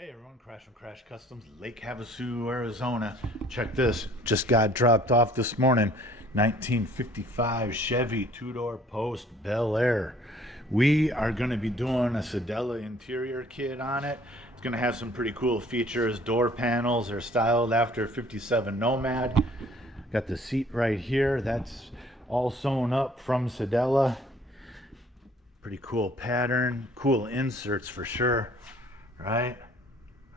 Hey everyone, Crash and Crash Customs, Lake Havasu, Arizona. Check this, just got dropped off this morning. 1955 Chevy two-door post Bel Air. We are going to be doing a Ciadella interior kit on it. It's going to have some pretty cool features. Door panels are styled after 57 Nomad. Got the seat right here. That's all sewn up from Ciadella. Pretty cool pattern, cool inserts for sure, right?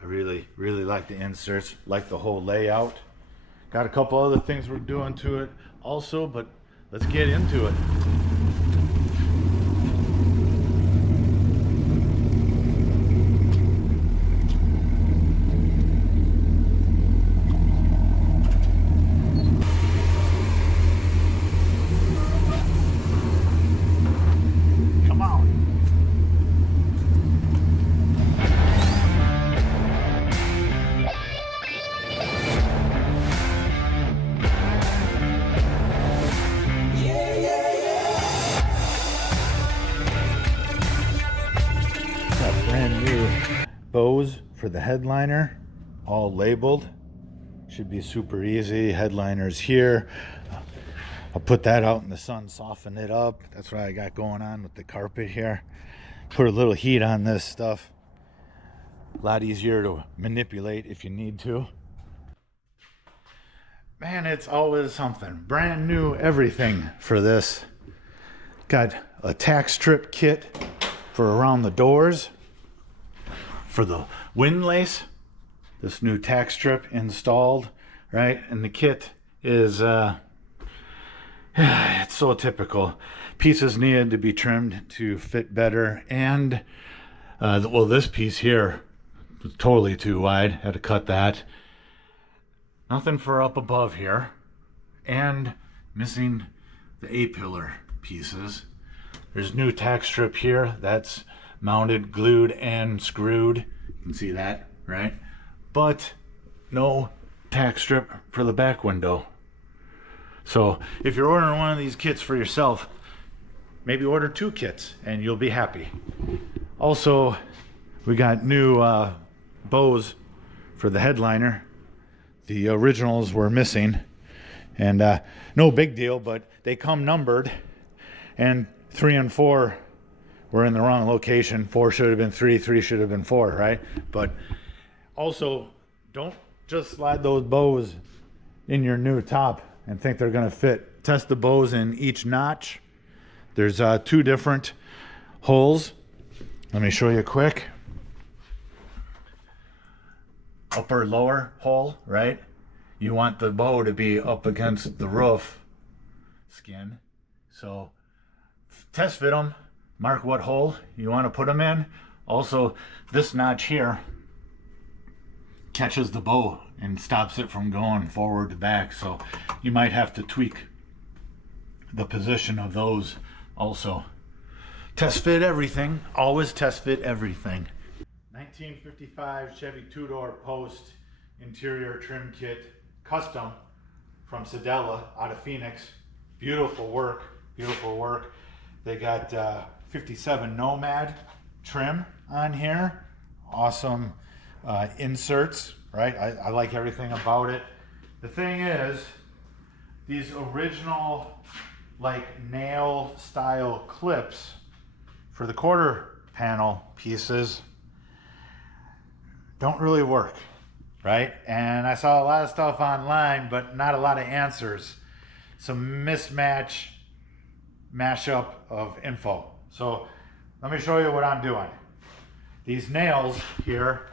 I really like the inserts, like the whole layout. Got a couple other things we're doing to it also, but let's get into it. Come on. Brand new bows for the headliner, all labeled. Should be super easy. Headliner's here. I'll put that out in the sun, soften it up. That's what I got going on with the carpet here. Put a little heat on this stuff. A lot easier to manipulate if you need to. Man, it's always something. Brand new everything for this. Got a tack strip kit for around the doors. For the windlace, this new tack strip installed, right? And the kit is, it's so typical. Pieces needed to be trimmed to fit better. And, well, this piece here was totally too wide. Had to cut that. Nothing for up above here. And missing the A-pillar pieces. There's new tack strip here. That's mounted, glued, and screwed. You can see that, right? But no tack strip for the back window. So if you're ordering one of these kits for yourself, maybe order 2 kits and you'll be happy. Also, we got new bows for the headliner. The originals were missing, and no big deal, but they come numbered, and 3 and 4 we're in the wrong location. 4 should have been 3, 3 should have been 4, right? But also, don't just slide those bows in your new top and think they're gonna fit. Test the bows in each notch. There's 2 different holes. Let me show you quick. Upper, lower hole, right? You want the bow to be up against the roof skin. So test fit them. Mark what hole you want to put them in. Also, this notch here catches the bow and stops it from going forward to back. So you might have to tweak the position of those also. Test fit everything. Always test fit everything. 1955 Chevy two-door post interior trim kit, custom from Ciadella out of Phoenix. Beautiful work, beautiful work. They got 57 Nomad trim on here. Awesome inserts, right? I like everything about it. The thing is, these original like nail style clips for the quarter panel pieces don't really work, right? And I saw a lot of stuff online, but not a lot of answers. Some mashup of info. So let me show you what I'm doing. These nails here,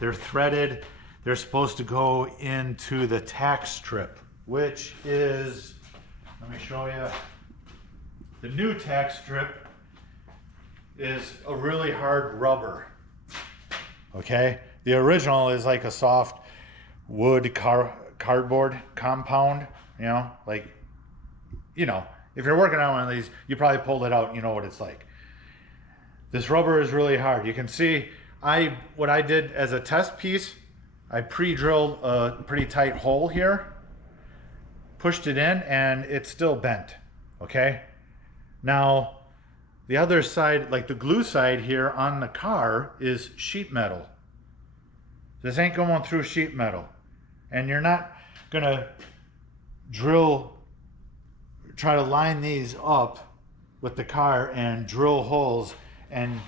they're threaded. They're supposed to go into the tack strip, which is, let me show you. The new tack strip is a really hard rubber. Okay? The original is like a soft wood cardboard compound, you know, like, you know, if you're working on one of these, you probably pulled it out and you know what it's like. This rubber is really hard. You can see what I did as a test piece, I pre-drilled a pretty tight hole here, pushed it in, and it's still bent, okay? Now, the other side, like the glue side here on the car, is sheet metal. This ain't going through sheet metal. And you're not gonna try to line these up with the car and drill holes and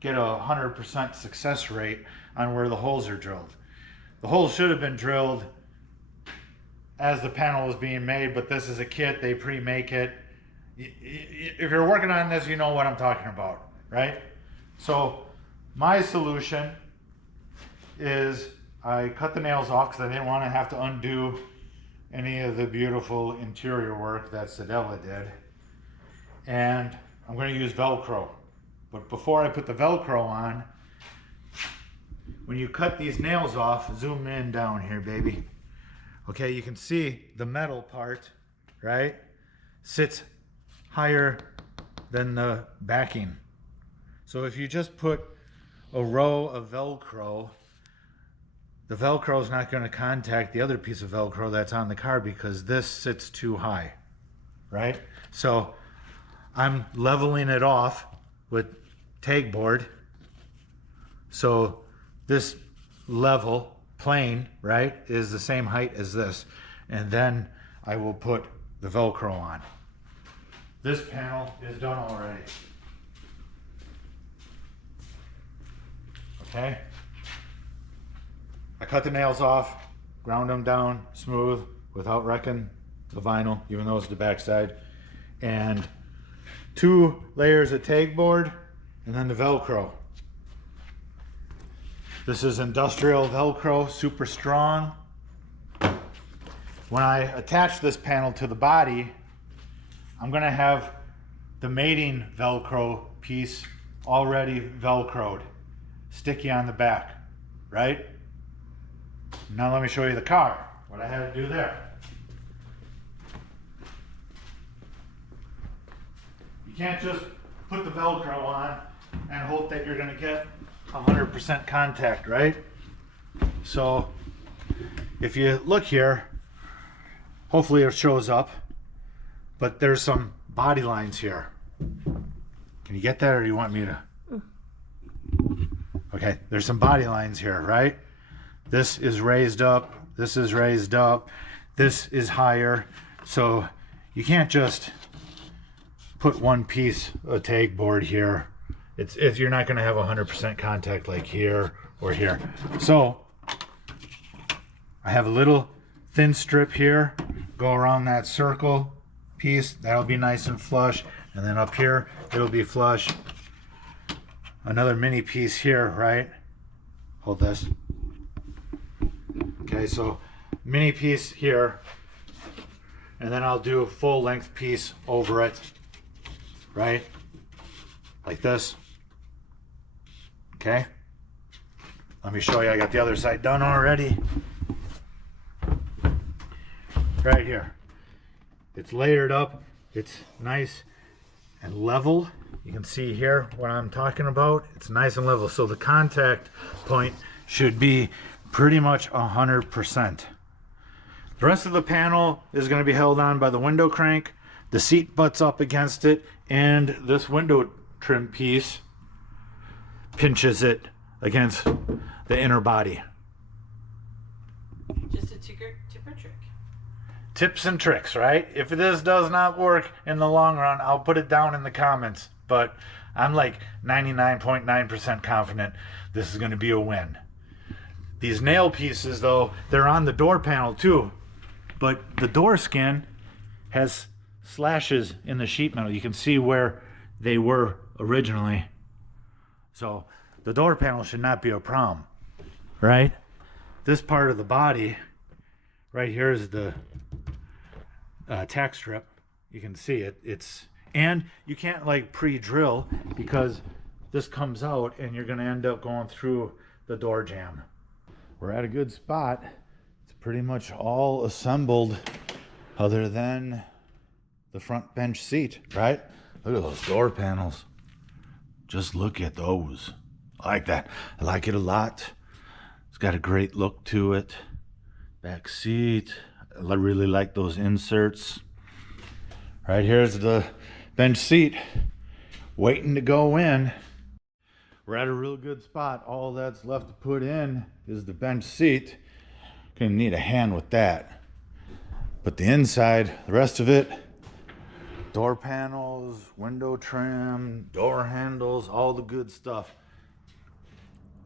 get a 100% success rate on where the holes are drilled. The holes should have been drilled as the panel was being made, but this is a kit, they pre-make it. If you're working on this, you know what I'm talking about, right? So my solution is I cut the nails off because I didn't want to have to undo any of the beautiful interior work that Ciadella did. And I'm going to use Velcro. But before I put the Velcro on, when you cut these nails off, zoom in down here, baby. Okay, you can see the metal part, right, sits higher than the backing. So if you just put a row of Velcro, the Velcro is not going to contact the other piece of Velcro that's on the car because this sits too high, right? So I'm leveling it off with tag board. So this level plane, right, is the same height as this. And then I will put the Velcro on. This panel is done already. Okay? I cut the nails off, ground them down smooth without wrecking the vinyl, even though it's the backside. And 2 layers of tag board and then the Velcro. This is industrial Velcro, super strong. When I attach this panel to the body, I'm going to have the mating Velcro piece already Velcroed, sticky on the back, right? Now let me show you the car, what I had to do there. You can't just put the Velcro on and hope that you're going to get 100% contact, right? So if you look here, hopefully it shows up, but there's some body lines here. Can you get that, or do you want me to? Okay, there's some body lines here, right? This is raised up, this is raised up, this is higher. So you can't just put one piece of tag board here. If you're not going to have 100% contact like here or here. So I have a little thin strip here, go around that circle piece, that'll be nice and flush, and then up here it'll be flush. Another mini piece here, right? Hold this. Okay, so mini piece here, and then I'll do a full length piece over it, right? Like this. Okay, let me show you. I got the other side done already. Right here. It's layered up. It's nice and level. You can see here what I'm talking about. It's nice and level. So the contact point should be pretty much 100%. The rest of the panel is going to be held on by the window crank. The seat butts up against it, and this window trim piece pinches it against the inner body. Just a tip or trick. Tips and tricks, right? If this does not work in the long run, I'll put it down in the comments. But I'm like 99.9% confident this is going to be a win. These nail pieces, though, they're on the door panel too. But the door skin has slashes in the sheet metal. You can see where they were originally. So the door panel should not be a problem, right? This part of the body right here is the tack strip. You can see it. And you can't like pre-drill because this comes out and you're going to end up going through the door jamb. We're at a good spot. It's pretty much all assembled other than the front bench seat, right? Look at those door panels. Just look at those. I like that. I like it a lot. It's got a great look to it. Back seat. I really like those inserts. Right here's the bench seat waiting to go in. we're at a real good spot. All that's left to put in is the bench seat. Gonna need a hand with that. But the inside, the rest of it, door panels, window trim, door handles, all the good stuff.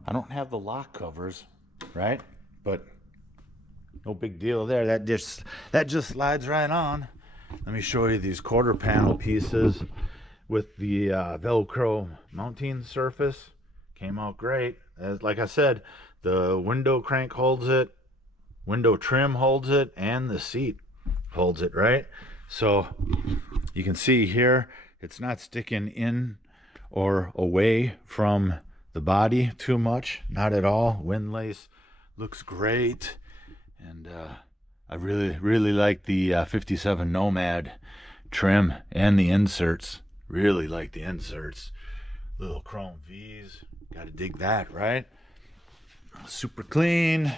I don't have the lock covers, right? But no big deal there. That just slides right on. Let me show you these quarter panel pieces with the Velcro mounting surface. Came out great. Like I said, the window crank holds it, window trim holds it, and the seat holds it, right? So you can see here, it's not sticking in or away from the body too much, not at all. Windlace looks great. And I really like the 57 Nomad trim and the inserts. Really like the inserts. Little chrome V's. Gotta dig that, right? Super clean.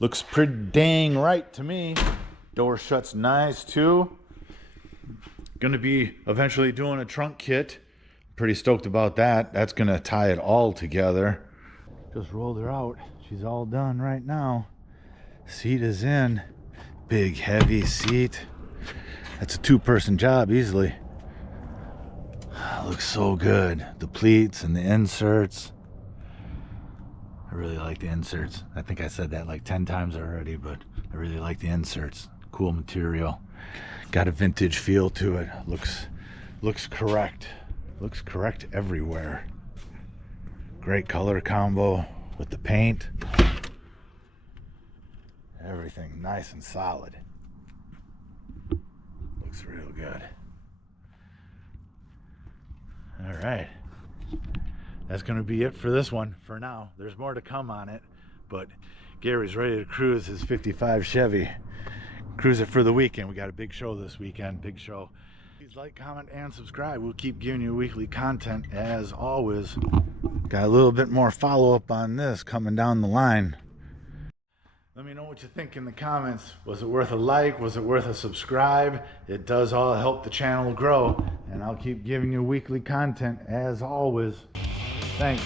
Looks pretty dang right to me. Door shuts nice too. Gonna be eventually doing a trunk kit. Pretty stoked about that. That's gonna tie it all together. Just rolled her out. She's all done right now. Seat is in. Big heavy seat. That's a two-person job easily. Looks so good. The pleats and the inserts. I really like the inserts. I think I said that like 10 times already, but I really like the inserts. Cool material. Got a vintage feel to it. Looks correct. Looks correct everywhere. Great color combo with the paint. Everything nice and solid. Looks real good. All right. That's going to be it for this one for now. There's more to come on it, but Gary's ready to cruise his 55 Chevy. Cruise it for the weekend. We got a big show this weekend. Big show. Please like, comment, and subscribe. We'll keep giving you weekly content as always. Got a little bit more follow-up on this coming down the line. Let me know what you think in the comments. Was it worth a like? Was it worth a subscribe? It does all help the channel grow, and I'll keep giving you weekly content as always. Thanks.